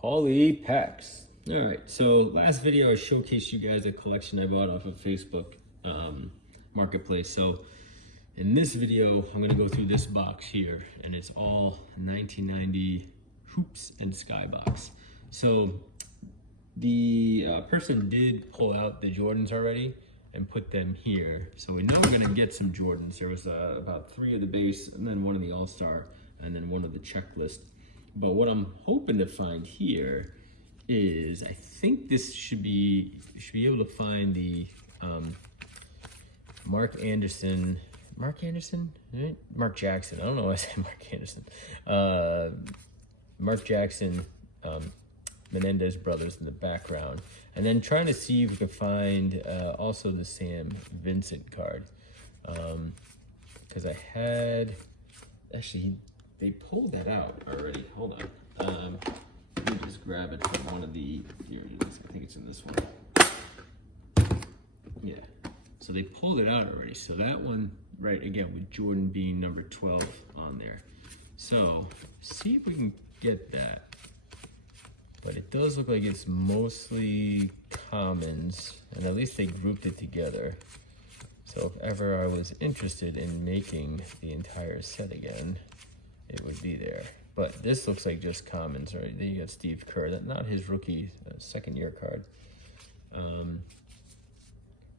Poly packs. All right, so last video I showcased you guys a collection I bought off of Facebook Marketplace. So in this video, I'm gonna go through this box here, and it's all 1990 Hoops and Skybox. So the person did pull out the Jordans already and put them here. So we know we're gonna get some Jordans. There was about 3 of the base, and then 1 of the All-Star, and then 1 of the checklist. But what I'm hoping to find here is, I think this should be able to find the Mark Jackson, I don't know why I say Mark Anderson. Mark Jackson, Menendez brothers in the background. And then trying to see if we can find also the Sam Vincent card. Because I had, actually, they pulled that out already. Hold on. Let me just grab it from one of the, here it is. I think it's in this one. Yeah. So they pulled it out already. So that one, right, again, with Jordan being number 12 on there. So see if we can get that. But it does look like it's mostly commons, and at least they grouped it together. So if ever I was interested in making the entire set again, it would be there. But this looks like just commons, right? Then you got Steve Kerr, that's not his rookie second year card.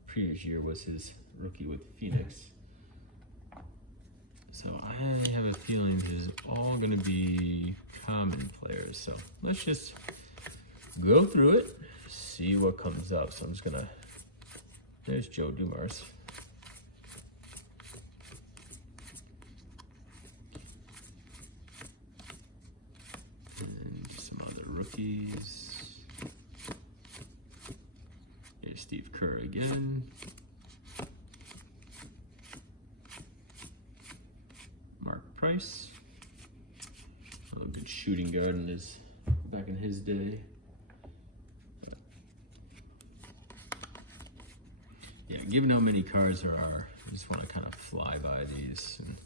Previous year was his rookie with Phoenix. So I have a feeling this is all gonna be common players. So let's just go through it, see what comes up. So I'm just gonna, there's Joe Dumars. And some other rookies. Here's Steve Kerr again. Price, a good shooting guard in his, back in his day. Yeah, given how many cards there are, I just want to kind of fly by these and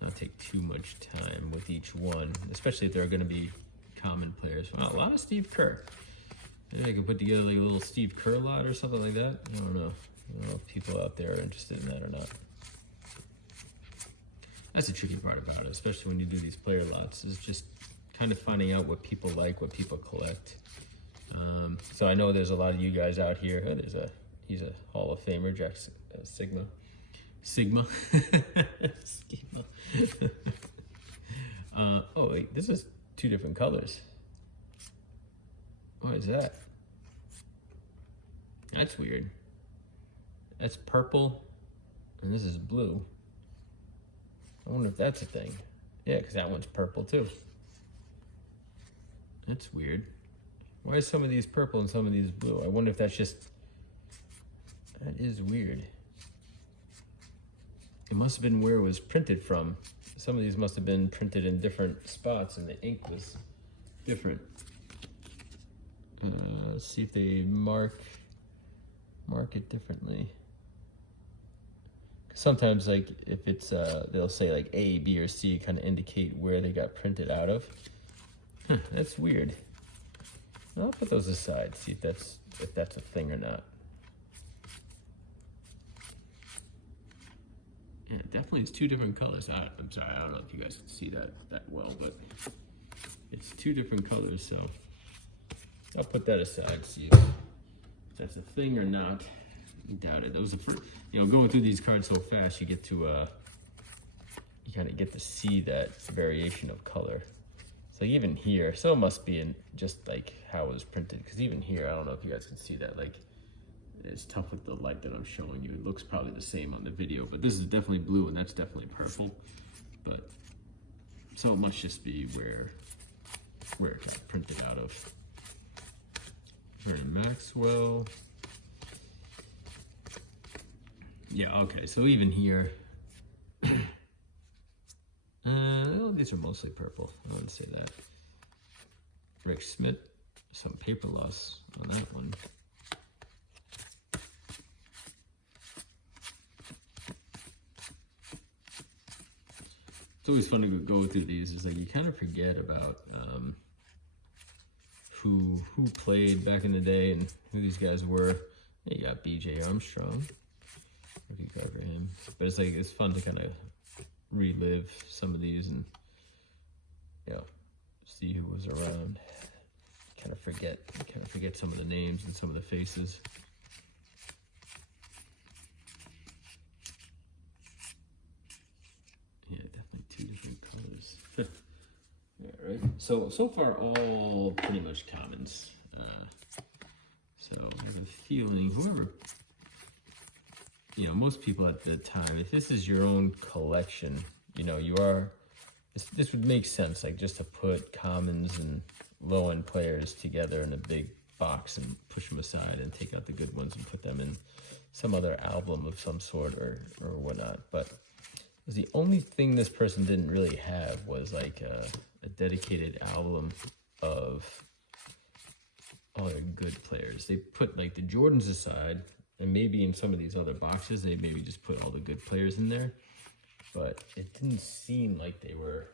not take too much time with each one, especially if they're going to be common players. Well, a lot of Steve Kerr. Maybe I could put together like a little Steve Kerr lot or something like that. I don't know if people out there are interested in that or not. That's the tricky part about it, especially when you do these player lots, is just kind of finding out what people like, what people collect. So I know there's a lot of you guys out here. Oh, he's a Hall of Famer, Jack Sigma. Sigma. Oh wait, this is 2 different colors. What is that? That's weird. That's purple, and this is blue. I wonder if that's a thing. Yeah, because that one's purple too. That's weird. Why is some of these purple and some of these blue? I wonder if that's just... That is weird. It must have been where it was printed from. Some of these must have been printed in different spots and the ink was different. Let's see if they mark it differently. Sometimes, like, if it's, they'll say like A, B, or C, kind of indicate where they got printed out of. That's weird. I'll put those aside, see if that's a thing or not. Yeah, it definitely is 2 different colors. I'm sorry, I don't know if you guys can see that well, but it's 2 different colors, so I'll put that aside, see if that's a thing or not. I doubt it. That was the first, going through these cards so fast, you get to, you kind of get to see that variation of color. So even here, so it must be in just like how it was printed. Because even here, I don't know if you guys can see that. Like, it's tough with the light that I'm showing you. It looks probably the same on the video, but this is definitely blue and that's definitely purple. But so it must just be where it got printed out of. Vernon Maxwell. Yeah, okay, so even here, well, these are mostly purple, I wouldn't say that. Rick Smith, some paper loss on that one. It's always fun to go through these, is like you kind of forget about who played back in the day and who these guys were. You got B.J. Armstrong, rookie card for him. But it's like, it's fun to kind of relive some of these and, you know, see who was around. Kind of forget some of the names and some of the faces. Yeah, definitely two different colors. Yeah, right. So far, all pretty much commons. So I have a feeling whoever, you know, most people at the time, if this is your own collection, you know, this would make sense, like just to put commons and low-end players together in a big box and push them aside and take out the good ones and put them in some other album of some sort or whatnot. But the only thing this person didn't really have was like a dedicated album of all their good players. They put like the Jordans aside, and maybe in some of these other boxes, they maybe just put all the good players in there. But it didn't seem like they were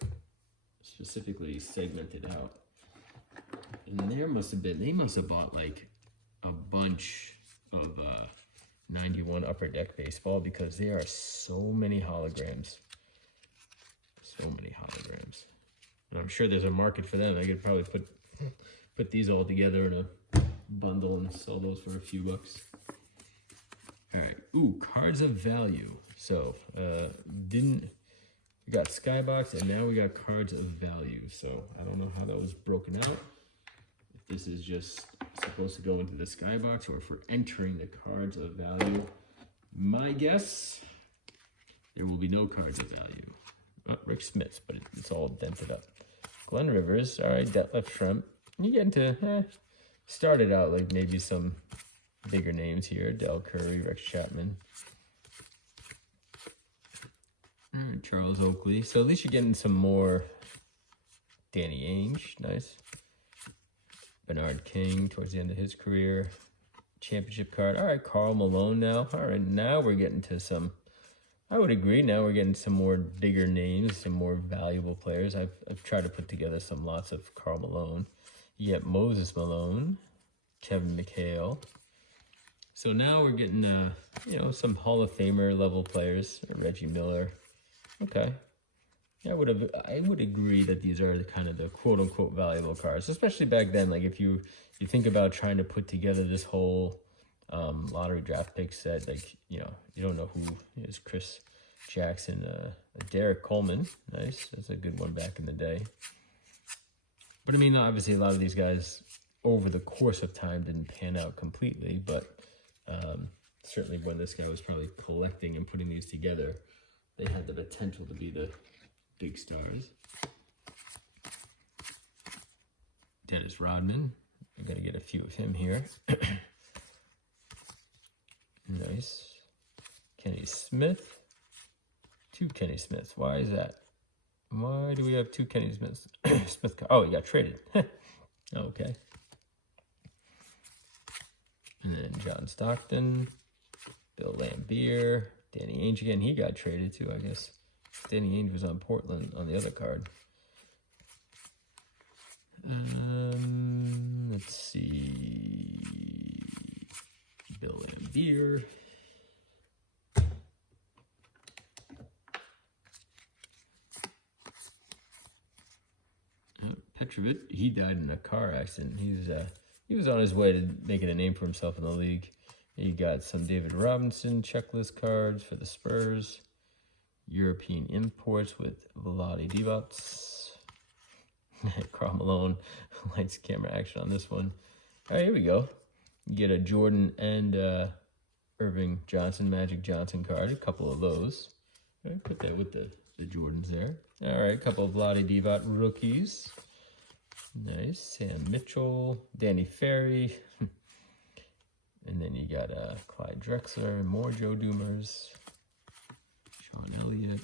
specifically segmented out. And they must have bought like a bunch of 91 Upper Deck baseball, because there are so many holograms. So many holograms. And I'm sure there's a market for them. I could probably put these all together in a bundle and sell those for a few bucks. All right. Ooh, cards of value. So, we got Skybox, and now we got cards of value. So, I don't know how that was broken out. If this is just supposed to go into the Skybox, or if we're entering the cards of value. My guess, there will be no cards of value. Oh, Rick Smith's, but it's all dented up. Glenn Rivers, all right, Detlef Schrempf. You get into, started out like maybe some bigger names here. Del Curry, Rex Chapman. Charles Oakley. So at least you're getting some more Danny Ainge. Nice. Bernard King towards the end of his career. Championship card. All right, Karl Malone now. All right, now we're getting to some, I would agree, now we're getting some more bigger names, some more valuable players. I've tried to put together some lots of Karl Malone. You get Moses Malone, Kevin McHale. So now we're getting, you know, some Hall of Famer level players. Reggie Miller. Okay. Yeah, I would agree that these are kind of the quote unquote valuable cards, especially back then. Like if you think about trying to put together this whole lottery draft pick set, like, you know, you don't know who is Chris Jackson, Derek Coleman. Nice. That's a good one back in the day. But I mean, obviously a lot of these guys over the course of time didn't pan out completely, but certainly when this guy was probably collecting and putting these together, they had the potential to be the big stars. Dennis Rodman. I'm going to get a few of him here. Nice. Kenny Smith. 2 Kenny Smiths. Why is that? Why do we have 2 Kenny Smiths? Oh, he got traded. Okay. And then John Stockton. Bill Laimbeer. Danny Ainge again. He got traded too, I guess. Danny Ainge was on Portland on the other card. Let's see. Bill Laimbeer. Petrovic, he died in a car accident. He was on his way to making a name for himself in the league. You got some David Robinson checklist cards for the Spurs. European imports with Vlade Divac. Karl Malone, lights, camera, action on this one. All right, here we go. You get a Jordan and Irving Johnson, Magic Johnson card. A couple of those. All right, put that with the Jordans there. All right, a couple of Vlade Divac rookies. Nice. Sam Mitchell, Danny Ferry. And then you got Clyde Drexler, more Joe Dumars. Sean Elliott.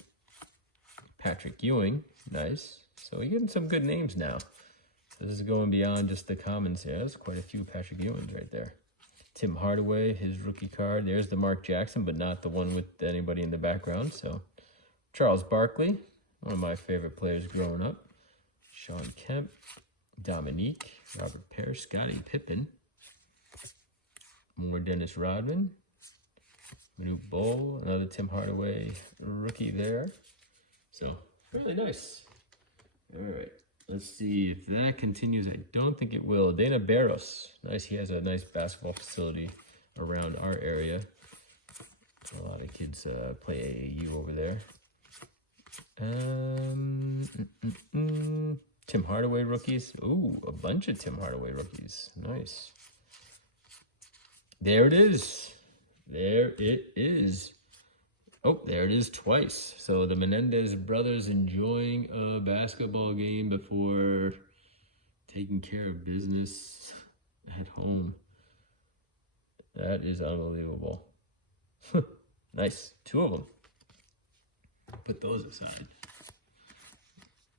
Patrick Ewing. Nice. So you're getting some good names now. So this is going beyond just the commons here. There's quite a few Patrick Ewings right there. Tim Hardaway, his rookie card. There's the Mark Jackson, but not the one with anybody in the background. So Charles Barkley, one of my favorite players growing up. Sean Kemp. Dominique, Robert Parrish, Scottie Pippen, more Dennis Rodman, Manute Bol, another Tim Hardaway rookie there. So, really nice. All right, let's see if that continues. I don't think it will. Dana Barros, nice. He has a nice basketball facility around our area. A lot of kids play AAU over there. Tim Hardaway rookies. Ooh, a bunch of Tim Hardaway rookies. Nice. There it is. There it is. Oh, there it is twice. So the Menendez brothers enjoying a basketball game before taking care of business at home. That is unbelievable. Nice. Two of them. Put those aside.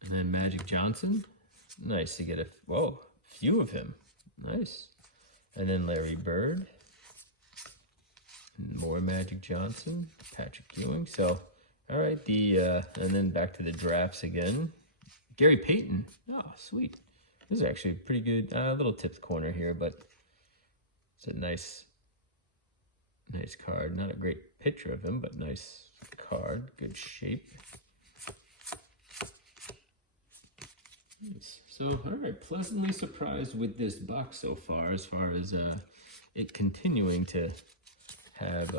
And then Magic Johnson. Nice to get a few of him. Nice. And then Larry Bird. More Magic Johnson. Patrick Ewing. So, all right. And then back to the drafts again. Gary Payton. Oh, sweet. This is actually a pretty good little tips corner here, but it's a nice card. Not a great picture of him, but nice card. Good shape. Nice. So, all right, pleasantly surprised with this box so far as it continuing to have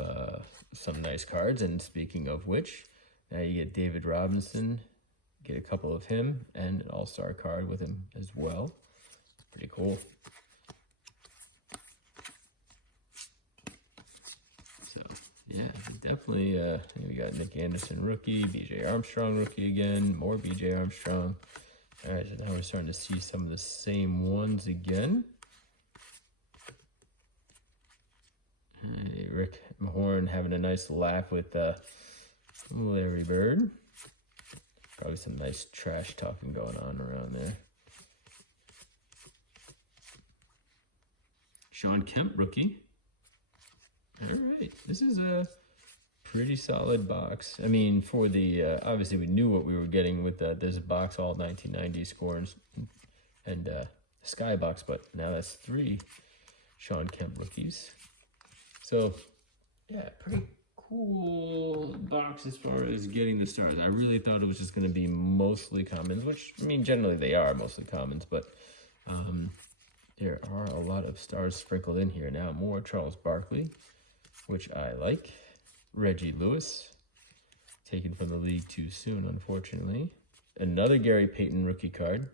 some nice cards. And speaking of which, now you get David Robinson, get a couple of him, and an all-star card with him as well. Pretty cool. So, yeah, definitely, we got Nick Anderson rookie, BJ Armstrong rookie again, more BJ Armstrong. All right, so now we're starting to see some of the same ones again. Hey, Rick Mahorn having a nice laugh with Larry Bird. Probably some nice trash talking going on around there. Sean Kemp rookie. All right, this is a pretty solid box. I mean, for the obviously we knew what we were getting with this box, all 1990 scores and Skybox, but now that's 3 Sean Kemp rookies. So yeah, pretty cool box as far as getting the stars. I really thought it was just going to be mostly commons, which I mean generally they are mostly commons, but there are a lot of stars sprinkled in here. Now more Charles Barkley, which I like. Reggie Lewis, taken from the league too soon, unfortunately. Another Gary Payton rookie card.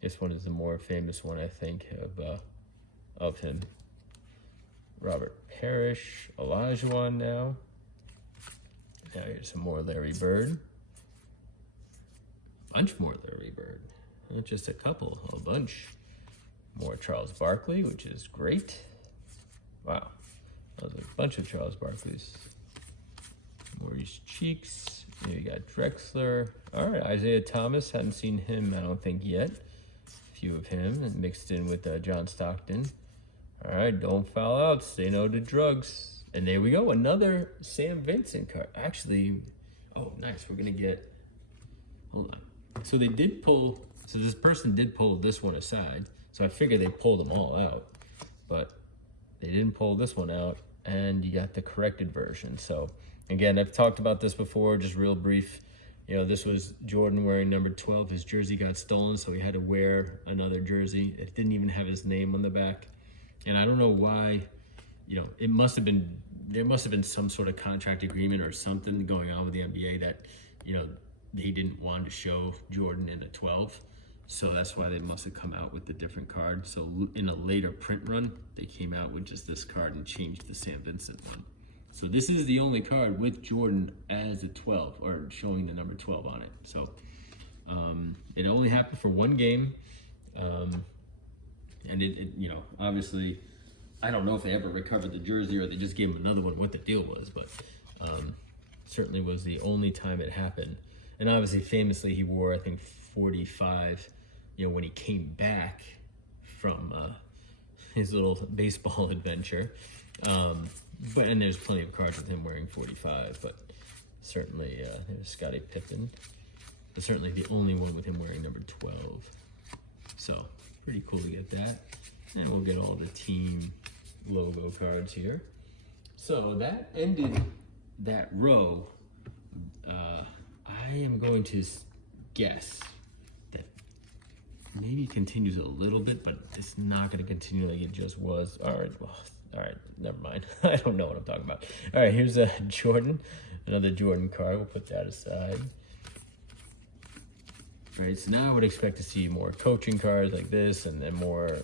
This one is the more famous one, I think, of him. Robert Parrish, Olajuwon now. Now here's some more Larry Bird. A bunch more Larry Bird. Not just a couple, a bunch. More Charles Barkley, which is great. Wow, that was a bunch of Charles Barkleys. Maurice Cheeks. You got Drexler. All right, Isaiah Thomas. Hadn't seen him, I don't think, yet. A few of him and mixed in with John Stockton. All right, don't foul out. Say no to drugs. And there we go. Another Sam Vincent card. Actually, oh, nice. We're going to get, hold on. So they did pull, so this person did pull this one aside. So I figured they pulled them all out. But they didn't pull this one out. And you got the corrected version. So again, I've talked about this before, just real brief. You know, this was Jordan wearing number 12. His jersey got stolen, so he had to wear another jersey. It didn't even have his name on the back. And I don't know why, you know, there must have been some sort of contract agreement or something going on with the NBA that, you know, they didn't want to show Jordan in a 12. So that's why they must have come out with the different card. So in a later print run, they came out with just this card and changed the Sam Vincent one. So this is the only card with Jordan as a 12, or showing the number 12 on it. So it only happened for one game. And it, you know, obviously, I don't know if they ever recovered the jersey or they just gave him another one, what the deal was, but certainly was the only time it happened. And obviously, famously, he wore, I think, 45, you know, when he came back from his little baseball adventure. And there's plenty of cards with him wearing 45, but certainly there's Scottie Pippen, but certainly the only one with him wearing number 12. So pretty cool to get that. And we'll get all the team logo cards here. So that ended that row. I am going to guess that maybe continues a little bit, but it's not going to continue like it just was. All right, well, all right, never mind. I don't know what I'm talking about. All right, here's a Jordan, another Jordan card. We'll put that aside. All right, so now I would expect to see more coaching cards like this, and then more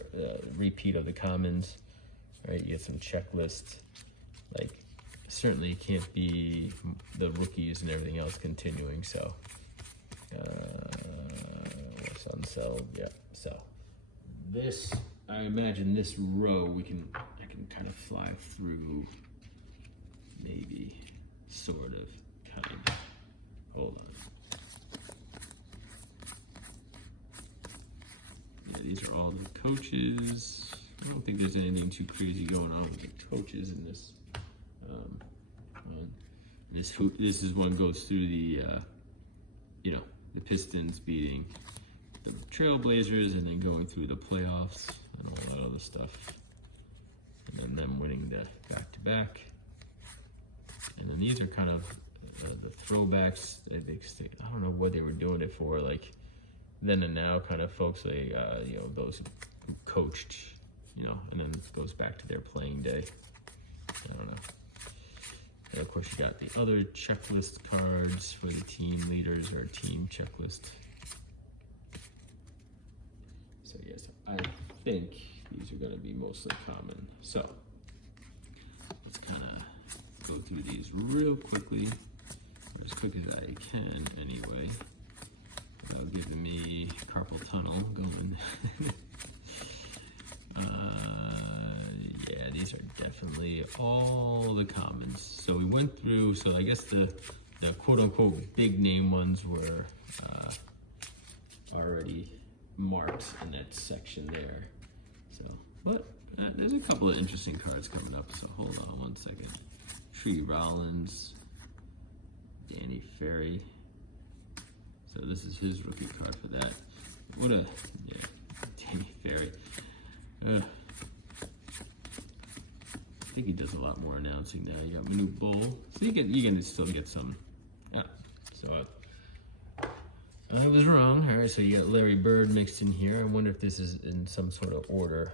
repeat of the commons. All right, you get some checklists. Like, certainly can't be the rookies and everything else continuing. So, Sunset, yeah. So this, I imagine this row I can kind of fly through. Maybe, sort of, kind of. Hold on. Yeah, these are all the coaches. I don't think there's anything too crazy going on with the coaches in this. This is one goes through the, the Pistons beating the Trailblazers and then going through the playoffs and all that other stuff. And then them winning the back-to-back. And then these are kind of the throwbacks. I don't know what they were doing it for, like then and now kind of folks, like, those who coached, and then it goes back to their playing day. I don't know. And of course, you got the other checklist cards for the team leaders or team checklist. So yes, I think these are going to be mostly common. So let's kind of go through these real quickly, or as quick as I can anyway, without giving me carpal tunnel going. Yeah, these are definitely all the commons. So we went through, so I guess the quote-unquote big name ones were already marked in that section there. So, but there's a couple of interesting cards coming up, so hold on one second. Tree Rollins, Danny Ferry. So this is his rookie card for that. Danny Ferry. I think he does a lot more announcing now. You got Manu Bull, so you can still get some. Yeah, so I was wrong. All right, so you got Larry Bird mixed in here. I wonder if this is in some sort of order.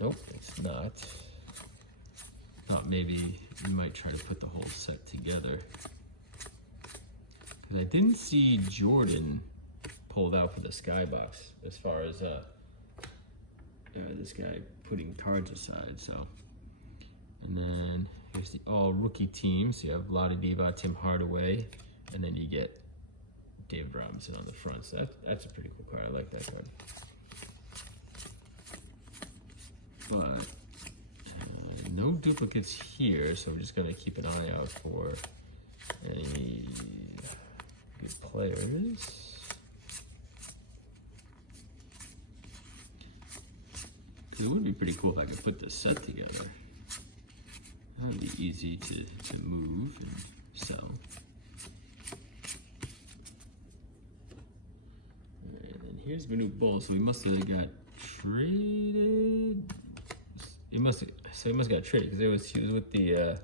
Nope, it's not. Thought maybe you might try to put the whole set together. Because I didn't see Jordan pulled out for the Skybox as far as this guy putting cards aside, so. And then here's the all rookie teams. You have Lottie Diva, Tim Hardaway, and then you get David Robinson on the front. So that's a pretty cool card. I like that card. But no duplicates here, so we're just gonna keep an eye out for any good players. Because it would be pretty cool if I could put this set together. That would be easy to move and sell. And then here's Manu Bull. So he must have got traded. He must have got traded because he was with the I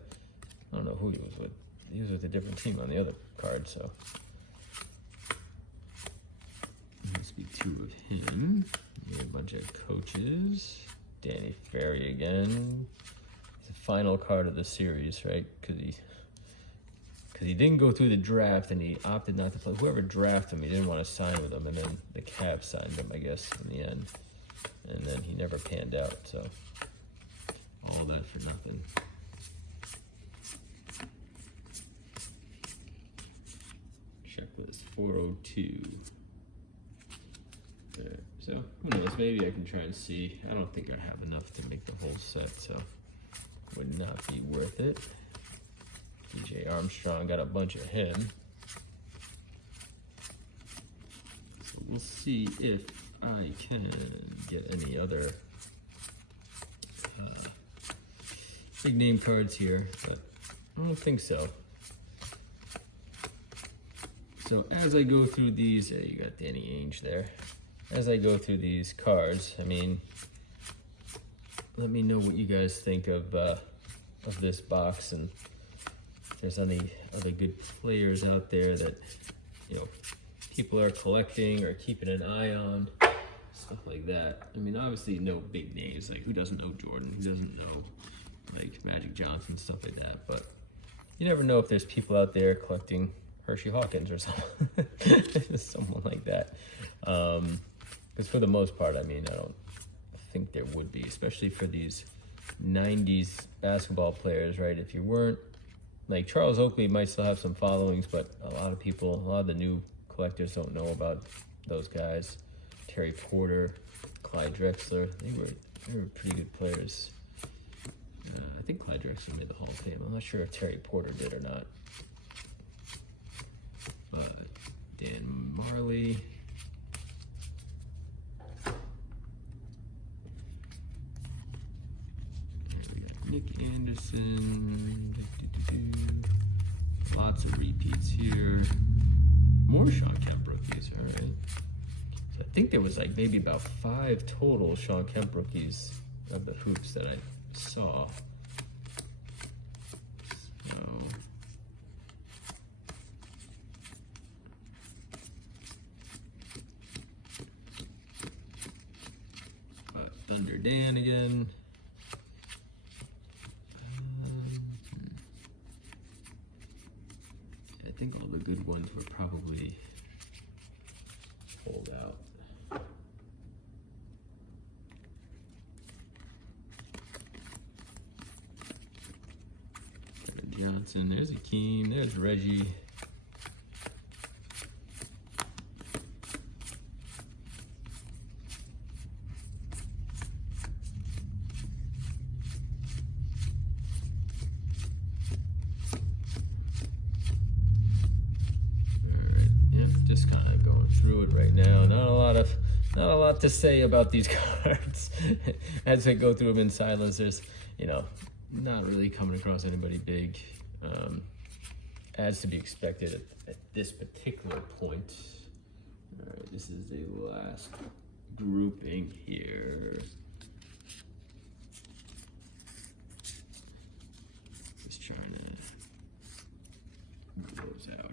don't know who he was with. He was with a different team on the other card. So must be two of him. A bunch of coaches. Danny Ferry again. The final card of the series, right? Because he didn't go through the draft and he opted not to play. Whoever drafted him, he didn't want to sign with him, and then the Cavs signed him, I guess, in the end. And then he never panned out, so all that for nothing. Checklist 402. There. So who knows? Maybe I can try and see. I don't think I have enough to make the whole set, so. Would not be worth it. DJ Armstrong, got a bunch of him. So we'll see if I can get any other big name cards here, but I don't think so. So as I go through these, you got Danny Ainge there. as I go through these cards, I mean, let me know what you guys think of this box, and if there's any other good players out there that, you know, people are collecting or keeping an eye on, stuff like that. I mean, obviously no big names, like who doesn't know Jordan, who doesn't know like Magic Johnson, stuff like that, but you never know if there's people out there collecting Hershey Hawkins or something, someone like that. Because for the most part, I mean, I don't think there would be, especially for these 90s basketball players, right? If you weren't, like Charles Oakley might still have some followings, but a lot of people, a lot of the new collectors don't know about those guys. Terry Porter, Clyde Drexler, they were pretty good players. I think Clyde Drexler made the Hall of Fame. I'm not sure if Terry Porter did or not. But Dan Marley. We got Nick Anderson. Lots of repeats here. More Sean Kemp rookies, all right. So I think there was like maybe about 5 total Sean Kemp rookies of the hoops that I saw. Thunder Dan again. I think all the good ones were probably pulled out. Johnson, there's Akeem, there's Reggie. Just kind of going through it right now. Not a lot to say about these cards. As I go through them in silence, there's, you know, not really coming across anybody big, as to be expected at this particular point. All right, this is the last grouping here. Just trying to close out.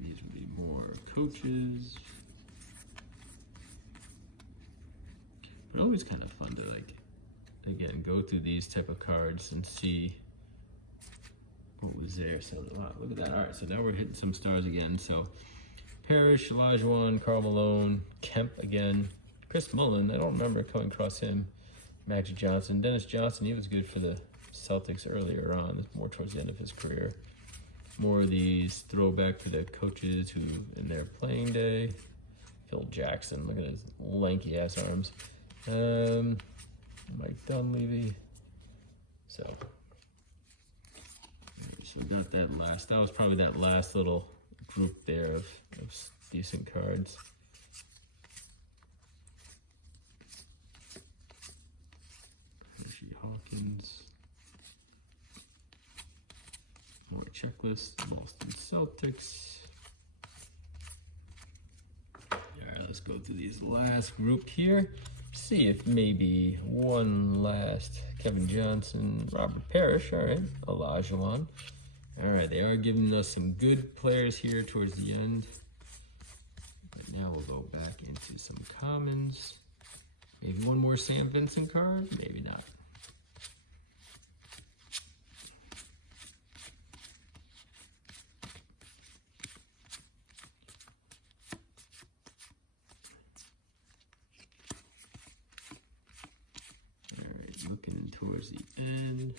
These would be more coaches. But always kind of fun to, like, again, go through these type of cards and see what was there. So, wow, look at that. All right, so now we're hitting some stars again. So, Parrish, Olajuwon, Karl Malone, Kemp again, Chris Mullin, I don't remember coming across him, Magic Johnson, Dennis Johnson, he was good for the Celtics earlier on, more towards the end of his career. More of these throwback to the coaches who in their playing day. Phil Jackson, look at his lanky ass arms. Mike Dunleavy. So got that last. That was probably that last little group there of decent cards. Hershey Hawkins. More checklist. Boston Celtics. All right, let's go through these last group here. See if maybe one last. Kevin Johnson, Robert Parrish, all right, Olajuwon. All right, they are giving us some good players here towards the end. But now we'll go back into some commons. Maybe one more Sam Vincent card, maybe not. Looking towards the end.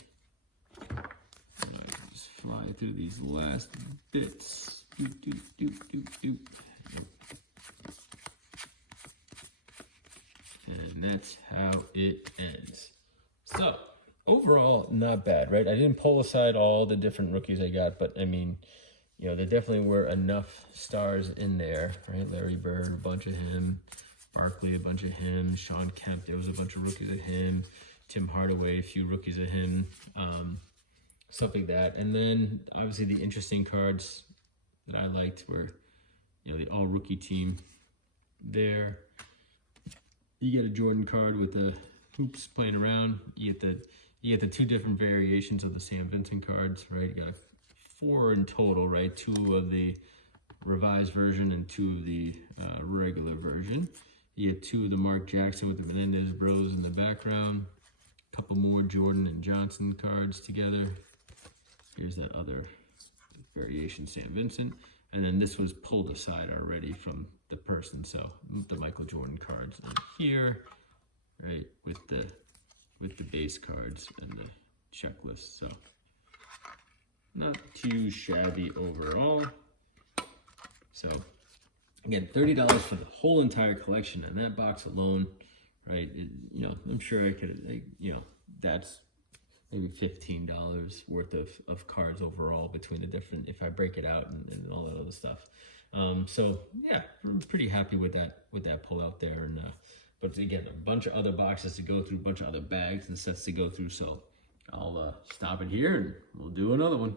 Just fly through these last bits. Doop, doop, doop, doop, doop. And that's how it ends. So, overall, not bad, right? I didn't pull aside all the different rookies I got, but I mean, you know, there definitely were enough stars in there, right? Larry Bird, a bunch of him. Barkley, a bunch of him. Sean Kemp, there was a bunch of rookies of him. Tim Hardaway, a few rookies of him, stuff like that. And then obviously the interesting cards that I liked were, you know, the all rookie team there. You get a Jordan card with the hoops playing around. You get the two different variations of the Sam Vincent cards, right? You got 4 in total, right? 2 of the revised version and 2 of the regular version. You get 2 of the Mark Jackson with the Menendez Bros in the background. A couple more Jordan and Johnson cards together. Here's that other variation Sam Vincent. And then this was pulled aside already from the person, so the Michael Jordan cards in here, right, with the base cards and the checklist. So not too shabby overall. So again, $30 for the whole entire collection, and that box alone, right? You know, I'm sure I could, you know, that's maybe $15 worth of cards overall between the different, if I break it out and all that other stuff. So yeah, I'm pretty happy with that pull out there. And but again, a bunch of other boxes to go through, a bunch of other bags and sets to go through. So I'll stop it here and we'll do another one.